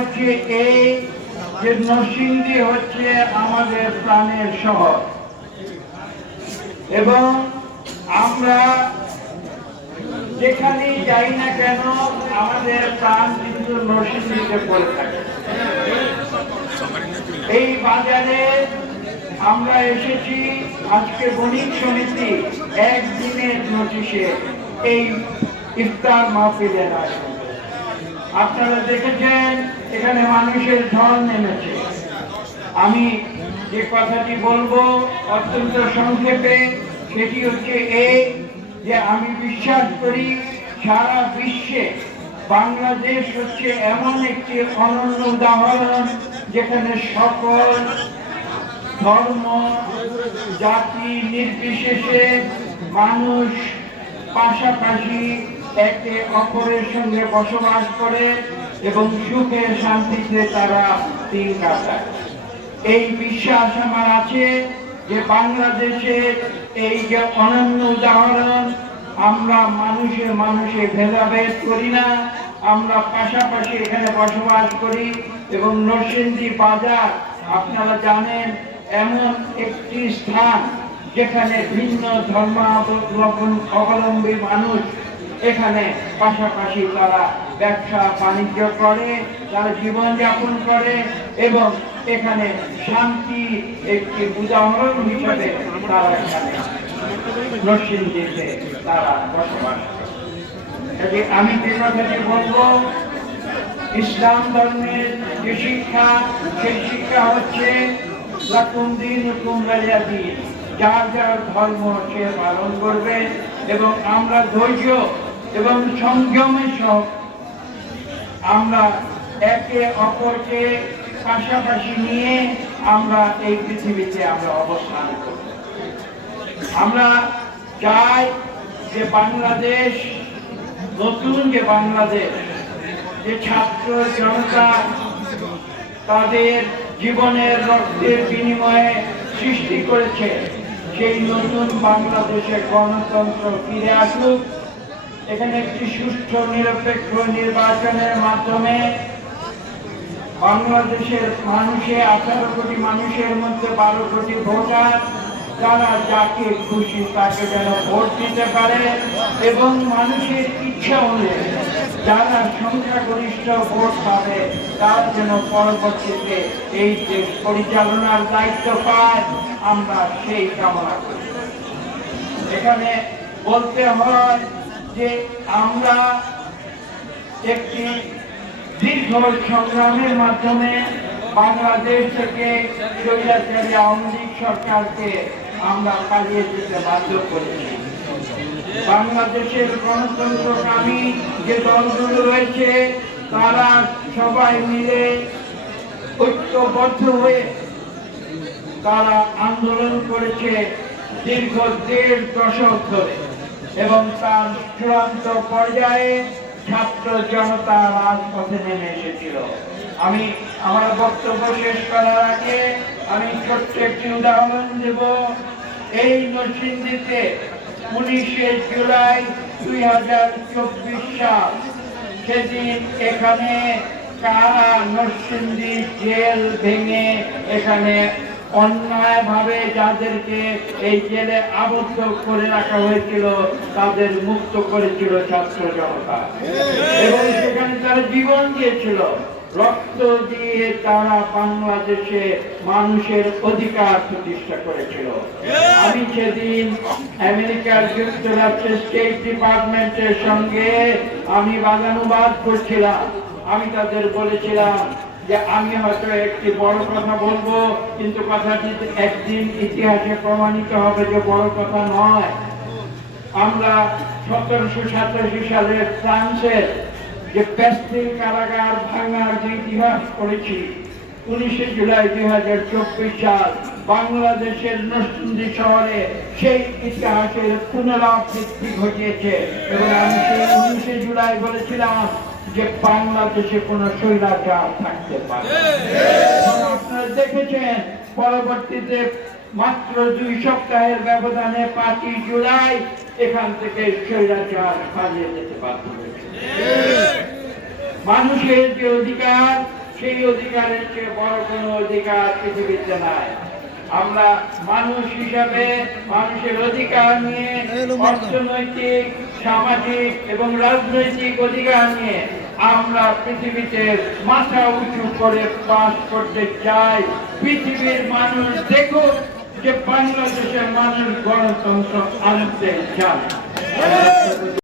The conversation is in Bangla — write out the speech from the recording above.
হচ্ছে এই যে নরসিংদী হচ্ছে আমাদের প্রাণের শহর, এবং আমরা যেখানেই যাই না কেন আমাদের প্রাণ কিন্তু নরসিংদীতে পড়ে থাকে। এই বাজারে আমরা এসেছি আজকে বণিক সমিতি একদিনের নোটিশে এই ইফতার মাহফিলের আয়োজন। আপনারা দেখেছেন এখানে মানুষের ঢল নেমেছে। আমি যে কথাটি বলবো অত্যন্ত সংক্ষেপে, সেটি হচ্ছে এই যে আমি বিশ্বাস করি সারা বিশ্বে বাংলাদেশ হচ্ছে এমন একটি অনন্য উদাহরণ যেখানে সকল ধর্ম জাতি নির্বিশেষে মানুষ পাশাপাশি একে অপরের সঙ্গে বসবাস করে এবং সুখে শান্তিতে তারা দিন কাটায়। এই বিশ্বাস আমার আছে যে বাংলাদেশের এই যে অনন্য উদাহরণ, আমরা মানুষে মানুষে ভেদাভেদ করি না, আমরা পাশাপাশি এখানে বসবাস করি। এবং নরসিংদী বাজার আপনারা জানেন এমন একটি স্থান যেখানে ভিন্ন ধর্মাবলম্বী মানুষ এখানে পাশাপাশি তারা ব্যবসা বাণিজ্য করে, তারা জীবনযাপন করে এবং এখানে শান্তি একটি উদাহরণ হিসেবে তারা এখানে নরসিংদীতে তারা বসবাস করে। আমি যে কথাটি বলবো, ইসলাম ধর্মের যে শিক্ষা, সেই শিক্ষা হচ্ছে লাকুম দীনুকুম ওয়ালিয়া দীন, যার যার ধর্ম সে পালন করবে। এবং আমরা ধৈর্য এবং সংযমের সহ আমরা একে অপরকে পাশাপাশি নিয়ে আমরা এই পৃথিবীতে আমরা অবস্থান করি। আমরা চাই যে বাংলাদেশ, নতুন যে বাংলাদেশ, যে ছাত্র জনতা তাদের জীবনের রক্তের বিনিময়ে সৃষ্টি করেছে, সেই নতুন বাংলাদেশে গণতন্ত্র ফিরে আসুক। এখানে একটি সুষ্ঠু নিরপেক্ষ নির্বাচনের মাধ্যমে বাংলাদেশের মানুষে 18 কোটি মানুষের মধ্যে 12 কোটি ভোটার, তারা যাকে খুশি তাকে যেন ভোট দিতে পারে এবং মানুষের ইচ্ছা অনুযায়ী যারা সংখ্যাগরিষ্ঠ ভোট পাবে তার যেন পরবর্তীতে এই দেশ পরিচালনার দায়িত্ব পায়, আমরা সেই কামনা করি। এখানে বলতে হয় যে আমরা একটি দীর্ঘ সংগ্রামের মাধ্যমে বাংলাদেশ থেকে স্বৈরাচারী আওয়ামী লীগ সরকারকে আমরা পালিয়ে যেতে বাধ্য করেছি। বাংলাদেশের গণতন্ত্রকামী যে দলগুলো রয়েছে তারা সবাই মিলে ঐক্যবদ্ধ হয়ে তারা আন্দোলন করেছে দীর্ঘ 1.5 দশক ধরে, এবং তার চূড়ান্ত পর্যায়ে ছাত্র জনতা রাজপথে নেমে এসেছিল। আমি আমার বক্তব্য শেষ করার আগে আমি ছোট্ট একটি উদাহরণ দেব। এই নরসিংদীতে 19শে জুলাই 2024 সাল, সেদিন এখানে কারা নরসিংদী জেল ভেঙে এখানে অন্যায়ভাবে যাদেরকে এই জেলে আবদ্ধ করে রাখা হয়েছিল তাদের মুক্ত করেছিল ছাত্র জনতা, এবং সেখানে তারা জীবন দিয়েছিল, রক্ত দিয়ে তারা বাংলাদেশে মানুষের অধিকার প্রতিষ্ঠা করেছিল। আমি সেদিন আমেরিকার যুক্তরাষ্ট্রের স্টেট ডিপার্টমেন্টের সঙ্গে আমি বাদানুবাদ করছিলাম। আমি তাদের বলেছিলাম যে আমি হয়তো একটি বড় কথা বলবো, কিন্তু কথাটি একদিন ইতিহাসে প্রমাণিত হবে যে বড় কথা নয়। আমরা 1787 সালে ফ্রান্সের যে ব্যাস্টিল কারাগার ভাঙার যে ইতিহাস করেছি, 19শে জুলাই 2024 সাল বাংলাদেশের নরসিংদী শহরে সেই ইতিহাসের পুনরাবৃত্তি ঘটিয়েছে। এবং আমি সেই 19শে জুলাই বলেছিলাম যে বাংলাদেশে কোন স্বৈরাচার থাকতে পারে। আপনারা দেখেছেন পরবর্তীতে মাত্র 2 সপ্তাহের ব্যবধানে 5ই জুলাই এখান থেকে স্বৈরাচার পালিয়ে যেতে বাধ্য হয়েছে। মানুষের যে অধিকার সেই অধিকারের চেয়ে বড় কোনো অধিকার পৃথিবীতে নাই। আমরা মানুষ হিসাবে মানুষের অধিকার নিয়ে, অর্থনৈতিক, সামাজিক এবং রাজনৈতিক অধিকার নিয়ে আমরা পৃথিবীতে মাথা উঁচু করে বাস করতে চাই। পৃথিবীর মানুষ দেখুক যে বাংলাদেশের মানুষ গণতন্ত্র আনতে চায়।